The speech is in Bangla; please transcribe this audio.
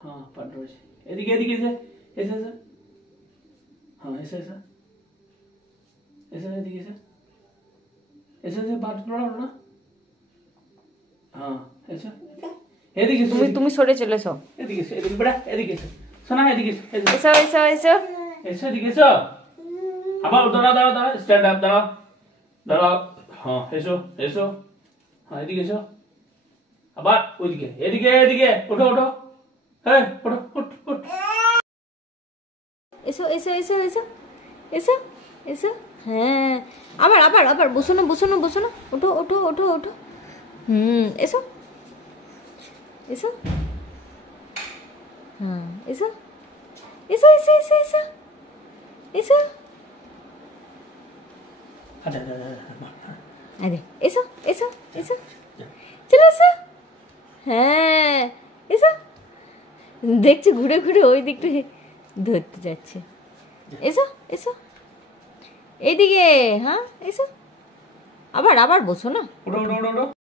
हाँ पार्ट রয়েছে এদিকে এদিকে এসে এসে এসে हाँ এসে এসে এসে এদিকে এসে এসে এসে পার্ট নড়া না हाँ এসে এদিকে তুমি সরে চলে এসো। এদিকে এসে এদিকে বেটা এদিকে এসে শোনা এদিকে এসে এসো এসো এসো এসে এদিকে এসো আবার দাঁড়া দাঁড়া দাঁড়া স্ট্যান্ড আপ দাঁড়া দাঁড়া हाँ এসো এসো हाँ এদিকে এসো আবার ওইদিকে এদিকে এদিকে ওঠো ওঠো হ্যাঁ ওঠো উঠ উঠ এসো এসো এসো এসো এসো এসো হ্যাঁ আবার আবার আবার বসো না বসো না বসো না ওঠো ওঠো ওঠো ওঠো এসো এসো হ্যাঁ এসো এসো এসো এসো এসো এসো আরে এসো এসো এসো চলো এসো হ্যাঁ এসো দেখছি ঘুরে ঘুরে ওই দিকটা ধরতে যাচ্ছে এসো এসো এইদিকে হ্যাঁ এসো আবার আবার বসো না ওঠো ওঠো ওঠো